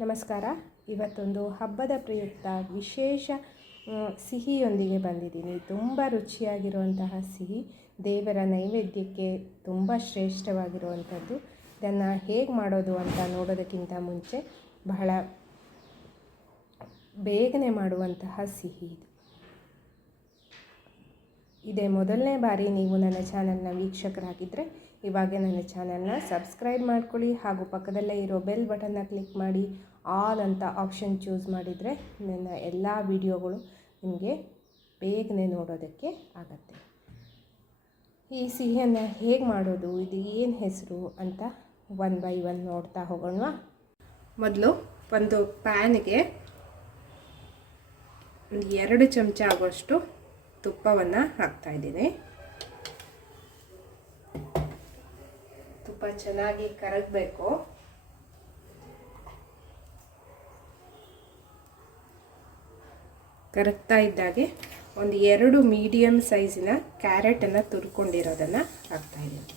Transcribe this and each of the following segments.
ನಮಸ್ಕಾರ. ಇವತ್ತೊಂದು ಹಬ್ಬದ ಪ್ರಯುಕ್ತ ವಿಶೇಷ ಸಿಹಿಯೊಂದಿಗೆ ಬಂದಿದ್ದೀನಿ. ತುಂಬ ರುಚಿಯಾಗಿರುವಂತಹ ಸಿಹಿ, ದೇವರ ನೈವೇದ್ಯಕ್ಕೆ ತುಂಬ ಶ್ರೇಷ್ಠವಾಗಿರುವಂಥದ್ದು. ಇದನ್ನು ಹೇಗೆ ಮಾಡೋದು ಅಂತ ನೋಡೋದಕ್ಕಿಂತ ಮುಂಚೆ ಬಹಳ ಬೇಗನೆ ಮಾಡುವಂತಹ ಸಿಹಿ ಇದು. ಇದೇ ಮೊದಲನೇ ಬಾರಿ ನೀವು ನನ್ನ ಚಾನಲ್ನ ವೀಕ್ಷಕರಾಗಿದ್ದರೆ ಇವಾಗ ನನ್ನ ಚಾನಲ್ನ ಸಬ್ಸ್ಕ್ರೈಬ್ ಮಾಡ್ಕೊಳ್ಳಿ ಹಾಗೂ ಪಕ್ಕದಲ್ಲೇ ಇರೋ ಬೆಲ್ ಬಟನ್ನ ಕ್ಲಿಕ್ ಮಾಡಿ ಆಲ್ ಅಂತ ಆಪ್ಷನ್ ಚೂಸ್ ಮಾಡಿದರೆ ನನ್ನ ಎಲ್ಲ ವಿಡಿಯೋಗಳು ನಿಮಗೆ ಬೇಗನೆ ನೋಡೋದಕ್ಕೆ ಆಗತ್ತೆ. ಈ ಸಿಹಿಯನ್ನು ಹೇಗೆ ಮಾಡೋದು, ಇದು ಏನು ಹೆಸರು ಅಂತ ಒನ್ ಬೈ ಒನ್ ನೋಡ್ತಾ ಹೋಗೋಣ ಮೊದಲು ಒಂದು ಪ್ಯಾನ್ಗೆ ಒಂದು ಎರಡು ಚಮಚ ಆಗುವಷ್ಟು ತುಪ್ಪವನ್ನು ಹಾಕ್ತಾಯಿದ್ದೀನಿ ತುಪ್ಪ ಚೆನ್ನಾಗಿ ಕರಗಬೇಕು. ಕರಗ್ತಾ ಇದ್ದಾಗೆ ಒಂದು ಎರಡು ಮೀಡಿಯಮ್ ಸೈಜಿನ ಕ್ಯಾರೆಟನ್ನು ತುರ್ಕೊಂಡಿರೋದನ್ನು ಹಾಕ್ತಾಯಿದ್ದೀನಿ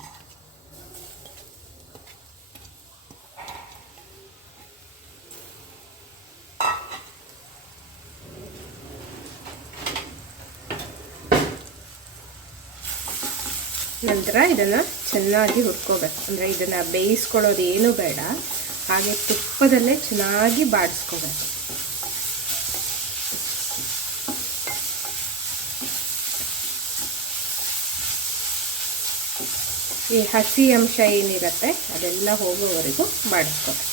ನಂತರ ಇದನ್ನು ಚೆನ್ನಾಗಿ ಹುರ್ಕೋಬೇಕು. ಅಂದರೆ ಇದನ್ನು ಬೇಯಿಸ್ಕೊಳ್ಳೋದು ಏನೂ ಬೇಡ. ಹಾಗೆ ತುಪ್ಪದಲ್ಲೇ ಚೆನ್ನಾಗಿ ಬಾಡಿಸ್ಕೋಬೇಕು. ಈ ಹಸಿ ಅಂಶ ಏನಿರುತ್ತೆ ಅದೆಲ್ಲ ಹೋಗೋವರೆಗೂ ಬಾಡಿಸ್ಕೋಬೇಕು.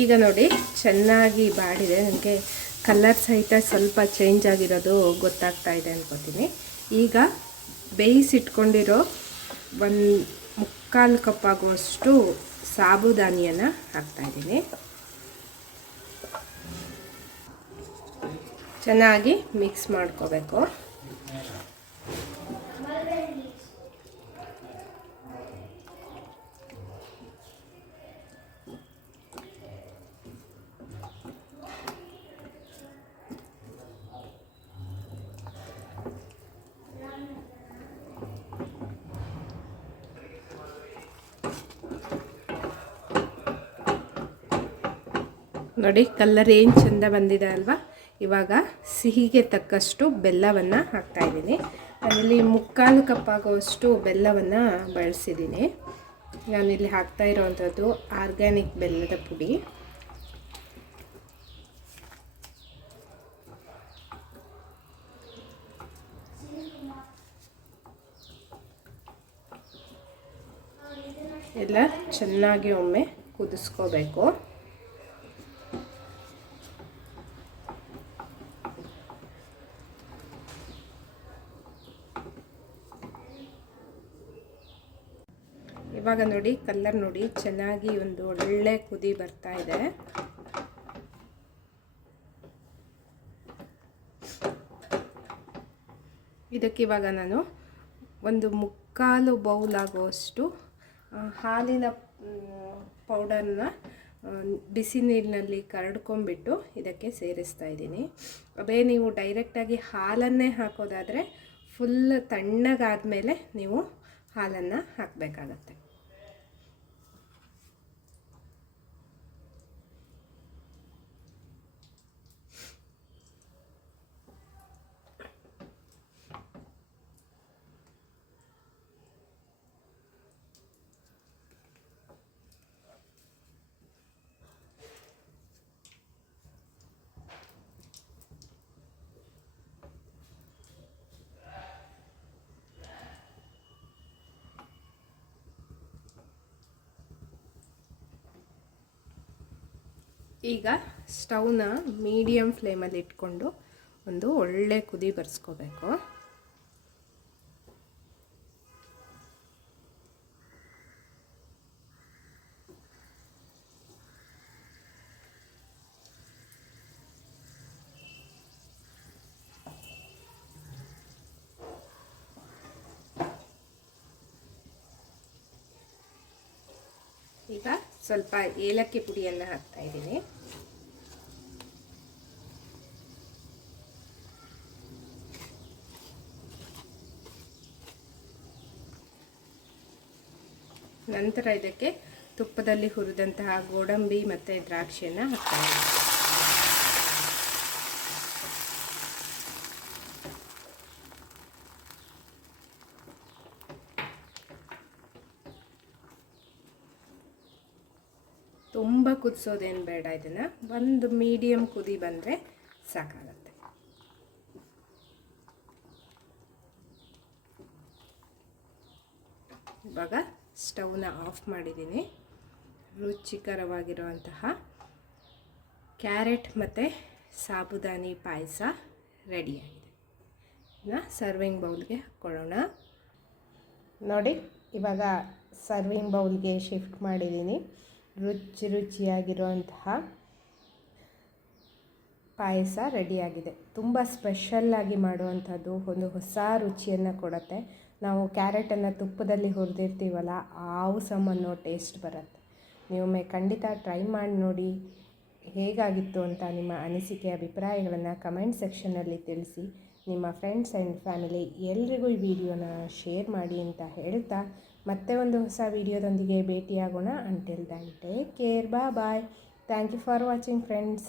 ಈಗ ನೋಡಿ, ಚೆನ್ನಾಗಿ ಬಾಡಿದೆ. ನನಗೆ ಕಲರ್ ಸಹಿತ ಸ್ವಲ್ಪ ಚೇಂಜ್ ಆಗಿರೋದು ಗೊತ್ತಾಗ್ತಾ ಇದೆ ಅನ್ಕೋತೀನಿ. ಈಗ ಬೇಯಿಸಿಟ್ಕೊಂಡಿರೋ ಒಂದು ಮುಕ್ಕಾಲು ಕಪ್ ಆಗುವಷ್ಟು ಸಾಬುದಾನಿಯನ್ನು ಹಾಕ್ತಾಯಿದ್ದೀನಿ ಚೆನ್ನಾಗಿ ಮಿಕ್ಸ್ ಮಾಡ್ಕೋಬೇಕು. ನೋಡಿ ಕಲ್ಲರ್ ಏನು ಚೆಂದ ಬಂದಿದೆ ಅಲ್ವಾ? ಇವಾಗ ಸಿಹಿಗೆ ತಕ್ಕಷ್ಟು ಬೆಲ್ಲವನ್ನು ಹಾಕ್ತಾಯಿದ್ದೀನಿ ಆಮೇಲೆ ಮುಕ್ಕಾಲು ಕಪ್ ಆಗುವಷ್ಟು ಬೆಲ್ಲವನ್ನು ಬಳಸಿದ್ದೀನಿ. ನಾನಿಲ್ಲಿ ಹಾಕ್ತಾ ಇರೋವಂಥದ್ದು ಆರ್ಗ್ಯಾನಿಕ್ ಬೆಲ್ಲದ ಪುಡಿ. ಎಲ್ಲ ಚೆನ್ನಾಗಿ ಒಮ್ಮೆ ಕುದಿಸ್ಕೋಬೇಕು. ಇವಾಗ ನೋಡಿ ಕಲ್ಲರ್ ನೋಡಿ, ಚೆನ್ನಾಗಿ ಒಂದು ಒಳ್ಳೆ ಕುದಿ ಬರ್ತಾ ಇದೆ. ಇದಕ್ಕೆ ಇವಾಗ ನಾನು ಒಂದು ಮುಕ್ಕಾಲು ಬೌಲ್ ಆಗುವಷ್ಟು ಹಾಲಿನ ಪೌಡರ್ನ ಬಿಸಿ ನೀರಿನಲ್ಲಿ ಕರಡ್ಕೊಂಡ್ಬಿಟ್ಟು ಇದಕ್ಕೆ ಸೇರಿಸ್ತಾ ಇದ್ದೀನಿ. ಅದೇ ನೀವು ಡೈರೆಕ್ಟಾಗಿ ಹಾಲನ್ನೇ ಹಾಕೋದಾದರೆ ಫುಲ್ ತಣ್ಣಗಾದ ಮೇಲೆ ನೀವು ಹಾಲನ್ನು ಹಾಕಬೇಕಾಗತ್ತೆ. ಈಗ ಸ್ಟವ್ನ ಮೀಡಿಯಮ್ ಫ್ಲೇಮಲ್ಲಿ ಇಟ್ಕೊಂಡು ಒಂದು ಒಳ್ಳೆ ಕುದಿ ಬರ್ಸ್ಕೋಬೇಕು. ಈಗ ಸ್ವಲ್ಪ ಏಲಕ್ಕಿ ಪುಡಿಯನ್ನು ಹಾಕ್ತಾ ಇದ್ದೀನಿ. ನಂತರ ಇದಕ್ಕೆ ತುಪ್ಪದಲ್ಲಿ ಹುರಿದಂತಹ ಗೋಡಂಬಿ ಮತ್ತು ದ್ರಾಕ್ಷಿಯನ್ನು ಹಾಕ್ತಾ ಇದ್ದೀನಿ. ತುಂಬ ಕುದಿಸೋದೇನು ಬೇಡ ಇದನ್ನು. ಒಂದು ಮೀಡಿಯಮ್ ಕುದಿ ಬಂದರೆ ಸಾಕಾಗುತ್ತೆ. ಇವಾಗ ಸ್ಟವ್ನ ಆಫ್ ಮಾಡಿದ್ದೀನಿ. ರುಚಿಕರವಾಗಿರುವಂತಹ ಕ್ಯಾರೆಟ್ ಮತ್ತು ಸಾಬುದಾನಿ ಪಾಯಸ ರೆಡಿಯಾಗಿದೆ ಇನ್ನು ಸರ್ವಿಂಗ್ ಬೌಲ್ಗೆ ಹಾಕ್ಕೊಳ್ಳೋಣ. ನೋಡಿ, ಇವಾಗ ಸರ್ವಿಂಗ್ ಬೌಲ್ಗೆ ಶಿಫ್ಟ್ ಮಾಡಿದ್ದೀನಿ. ರುಚಿ ರುಚಿಯಾಗಿರುವಂತಹ ಪಾಯಸ ರೆಡಿಯಾಗಿದೆ. ತುಂಬ ಸ್ಪೆಷಲ್ಲಾಗಿ ಮಾಡುವಂಥದ್ದು ಒಂದು ಹೊಸ ರುಚಿಯನ್ನು ಕೊಡುತ್ತೆ. ನಾವು ಕ್ಯಾರೆಟನ್ನು ತುಪ್ಪದಲ್ಲಿ ಹುರಿದಿರ್ತೀವಲ್ಲ, ಆವು ಸಮ ಅನ್ನೋ ಟೇಸ್ಟ್ ಬರುತ್ತೆ ನೀವೊಮ್ಮೆ ಖಂಡಿತ ಟ್ರೈ ಮಾಡಿ ನೋಡಿ ಹೇಗಾಗಿತ್ತು ಅಂತ ನಿಮ್ಮ ಅನಿಸಿಕೆ, ಅಭಿಪ್ರಾಯಗಳನ್ನು ಕಮೆಂಟ್ ಸೆಕ್ಷನಲ್ಲಿ ತಿಳಿಸಿ. ನಿಮ್ಮ ಫ್ರೆಂಡ್ಸ್ ಆ್ಯಂಡ್ ಫ್ಯಾಮಿಲಿ ಎಲ್ರಿಗೂ ಈ ವಿಡಿಯೋನ ಶೇರ್ ಮಾಡಿ ಅಂತ ಹೇಳ್ತಾ ಮತ್ತೆ ಒಂದು ಹೊಸ ವಿಡಿಯೋದೊಂದಿಗೆ ಭೇಟಿಯಾಗೋಣ. Until then take care bye bye thank you for watching friends